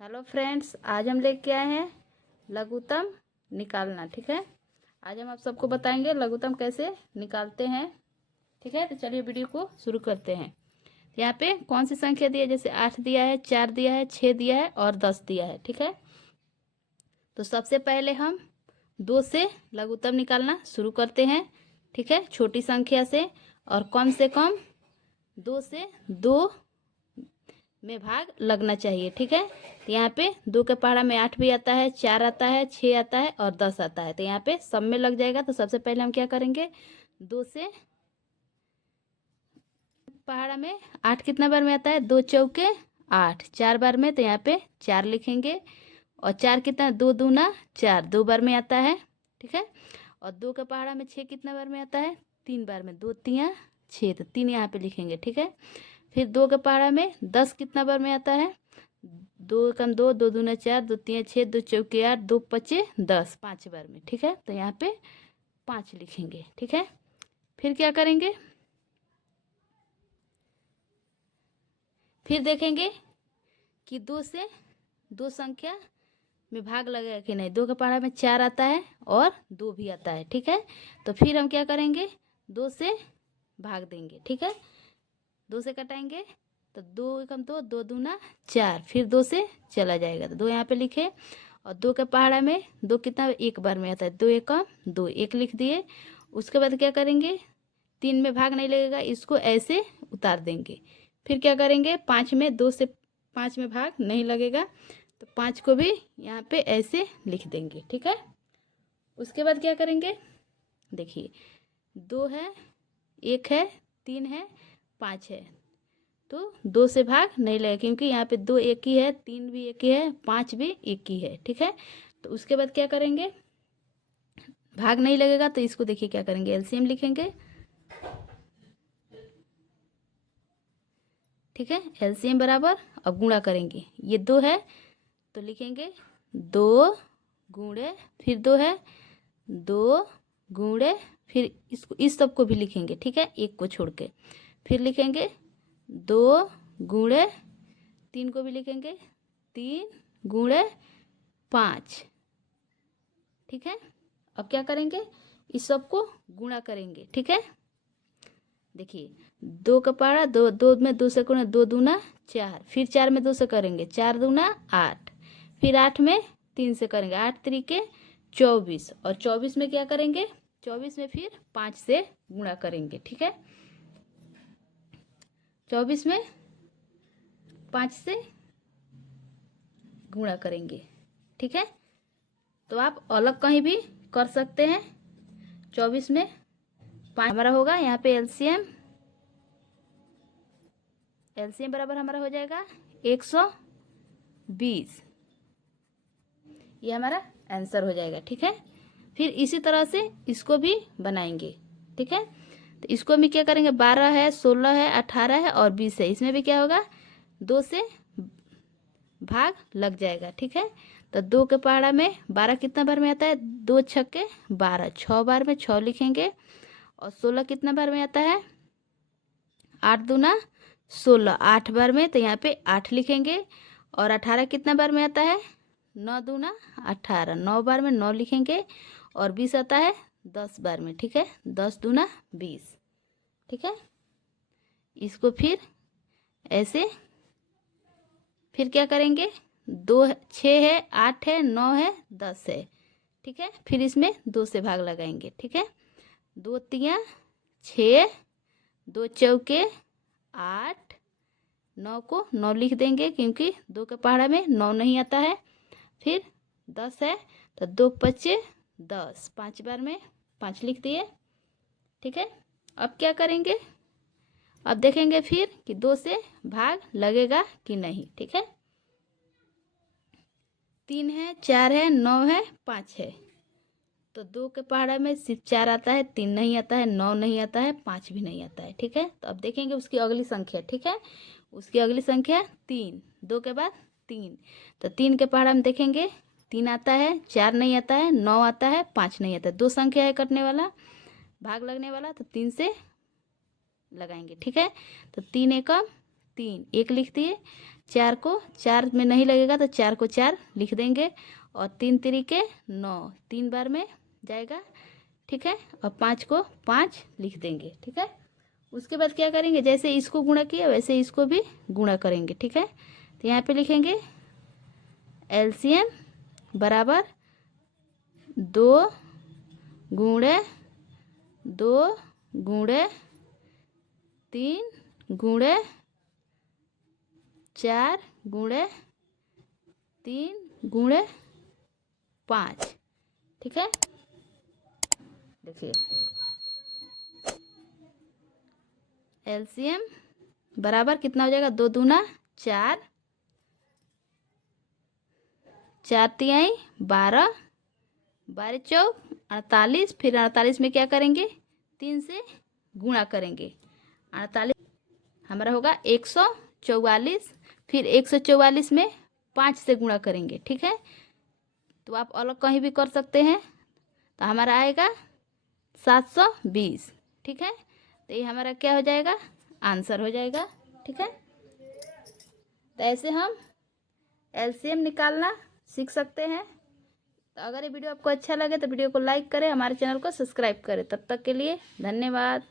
Hello friends, आज हम लेके आए हैं लघुत्तम निकालना। ठीक है, आज हम आप सबको बताएंगे लघुत्तम कैसे निकालते हैं। ठीक है, तो चलिए वीडियो को शुरू करते हैं। यहाँ पे कौन सी संख्या दी है, जैसे 8 दिया है, 4 दिया है, 6 दिया है और 10 दिया है। ठीक है, तो सबसे पहले हम 2 से लघुत्तम निकालना शुरू करते हैं। ठीक है, छोटी संख्या से और कम से कम 2 से 2 में भाग लगना चाहिए। ठीक है, तो यहाँ पे 2 के पहाड़ा में 8 भी आता है, 4 आता है, 6 आता है और 10 आता है, तो यहाँ पे सब में लग जाएगा। तो सबसे पहले हम क्या करेंगे, 2 से पहाड़ा में 8 कितना बार में आता है, 2 चौके 8, 4 बार में, तो यहाँ पे 4 लिखेंगे। और 4 कितना, 2 दूना 4, 2 बार में आता है। ठीक है, और 2 के पहाड़ा में 6 कितना बार में आता है, 3 बार में, 2 तिया 6, तो 3 यहाँ पे लिखेंगे। ठीक है, फिर 2 के पहाड़ा में 10 कितना बार में आता है, 2 कम 2, 2 दूना 4, 2 तिया 6, 2 चौके 8, 2 पचे 10, 5 बार में। ठीक है, तो यहाँ पे 5 लिखेंगे। ठीक है, फिर क्या करेंगे, फिर देखेंगे कि 2 से 2 संख्या में भाग लगेगा कि नहीं। 2 के पहाड़ा में 4 आता है और 2 भी आता है। ठीक है, तो फिर हम क्या करेंगे, 2 से भाग देंगे। ठीक है, 2 से कटाएंगे तो 2 कम 2, 2 दूना 4, फिर 2 से चला जाएगा तो 2 यहाँ पे लिखे। और 2 के पहाड़ा में 2 कितना एक बार में आता है, 2 एक कम 2, 1 लिख दिए। उसके बाद क्या करेंगे, 3 में भाग नहीं लगेगा, इसको ऐसे उतार देंगे। फिर क्या करेंगे, 5 में 2 से 5 में भाग नहीं लगेगा, तो 5 को भी यहाँ पे ऐसे लिख देंगे। ठीक है, उसके बाद क्या करेंगे, देखिए 2 है, 1 है, 3 है, 5 है, तो 2 से भाग नहीं लगेगा क्योंकि यहाँ पे 2 एक ही है, 3 भी एक ही है, 5 भी एक ही है। ठीक है, तो उसके बाद क्या करेंगे, भाग नहीं लगेगा तो इसको देखिए क्या करेंगे, एलसीएम लिखेंगे। ठीक है, एलसीएम बराबर, अब गुणा करेंगे, ये 2 है तो लिखेंगे 2 गुणे, फिर 2 है 2 गुणे, फिर इसको इस सब को भी लिखेंगे। ठीक है, एक को छोड़ के फिर लिखेंगे 2 गुणे, 3 को भी लिखेंगे 3 गुणे 5। ठीक है, अब क्या करेंगे, इस सब को गुणा करेंगे। ठीक है, देखिए 2 का पहाड़ा 2, 2 में 2 से गुणा, 2 दूना 4, फिर 4 में 2 से करेंगे, 4 दूना 8, फिर 8 में 3 से करेंगे, 8 तरीके 24, और 24 में क्या करेंगे, 24 में फिर 5 से गुणा करेंगे। ठीक है, 24 में 5 से गुणा करेंगे। ठीक है, तो आप अलग कहीं भी कर सकते हैं। 24 में 5 हमारा होगा, यहाँ पे एलसीएम, एलसीएम बराबर हमारा हो जाएगा 120, ये हमारा आंसर हो जाएगा। ठीक है, फिर इसी तरह से इसको भी बनाएंगे। ठीक है, तो इसको भी क्या करेंगे, 12 है, 16 है, 18 है और 20 है, इसमें भी क्या होगा, 2 से भाग लग जाएगा। ठीक है, तो 2 के पहाड़ा में 12 कितना बार में आता है, 2 छक्के 12, 6 बार में 6 लिखेंगे। और 16 कितना बार में आता है, 8 दूना 16, 8 बार में, तो यहाँ पे 8 लिखेंगे। और 18 कितना बार में आता है, 9 दूना 18, 9 बार में 9 लिखेंगे। और 20 आता है 10 बार में। ठीक है, 10 दूना 20। ठीक है, इसको फिर ऐसे, फिर क्या करेंगे, 2 6 है, 8 है, 9 है, 10 है। ठीक है, फिर इसमें 2 से भाग लगाएंगे। ठीक है, 2 तिया 6, 2 चौके 8, 9 को 9 लिख देंगे क्योंकि 2 के पहाड़ा में 9 नहीं आता है। फिर 10 है तो 2 पचे 10, 5 बार में 5 लिख दिए। ठीक है, अब क्या करेंगे, अब देखेंगे फिर कि 2 से भाग लगेगा कि नहीं। ठीक है, 3 है, 4 है, 9 है, 5 है, तो 2 के पहाड़ा में सिर्फ 4 आता है, 3 नहीं आता है, 9 नहीं आता है, 5 भी नहीं आता है। ठीक है, तो अब देखेंगे उसकी अगली संख्या। ठीक है, उसकी अगली संख्या 3, 2 के बाद 3, तो 3 के पहाड़ा में देखेंगे 3 आता है, 4 नहीं आता है, 9 आता है, 5 नहीं आता है, 2 संख्या है कटने वाला, भाग लगने वाला, तो 3 से लगाएंगे। ठीक है, तो 3 एकम 3, 1 लिख दिए। 4 को 4 में नहीं लगेगा तो 4 को 4 लिख देंगे, और 3 तिरिके 9, 3 बार में जाएगा, ठीक है। और 5 को 5 लिख देंगे, ठीक है। उसके बाद क्या करेंगे, जैसे इसको गुणा किया वैसे इसको भी गुणा करेंगे, ठीक है। तो यहाँ पे लिखेंगे एलसीएम बराबर 2 गुणे 2 गुणे 3 गुणे 4 गुणे 3 गुणे 5, ठीक है। देखिए एलसीएम बराबर कितना हो जाएगा, 2 दूना 4, 4 तिहाई 12, 12 चौक 48, फिर 48 में क्या करेंगे, 3 से गुणा करेंगे, 48 हमारा होगा 144, फिर 144 में 5 से गुणा करेंगे, ठीक है। तो आप अलग कहीं भी कर सकते हैं, तो हमारा आएगा 720, ठीक है। तो ये हमारा क्या हो जाएगा, आंसर हो जाएगा, ठीक है। तो ऐसे हम एलसीएम निकालना सीख सकते हैं। तो अगर ये वीडियो आपको अच्छा लगे तो वीडियो को लाइक करें, हमारे चैनल को सब्सक्राइब करें। तब तक के लिए धन्यवाद।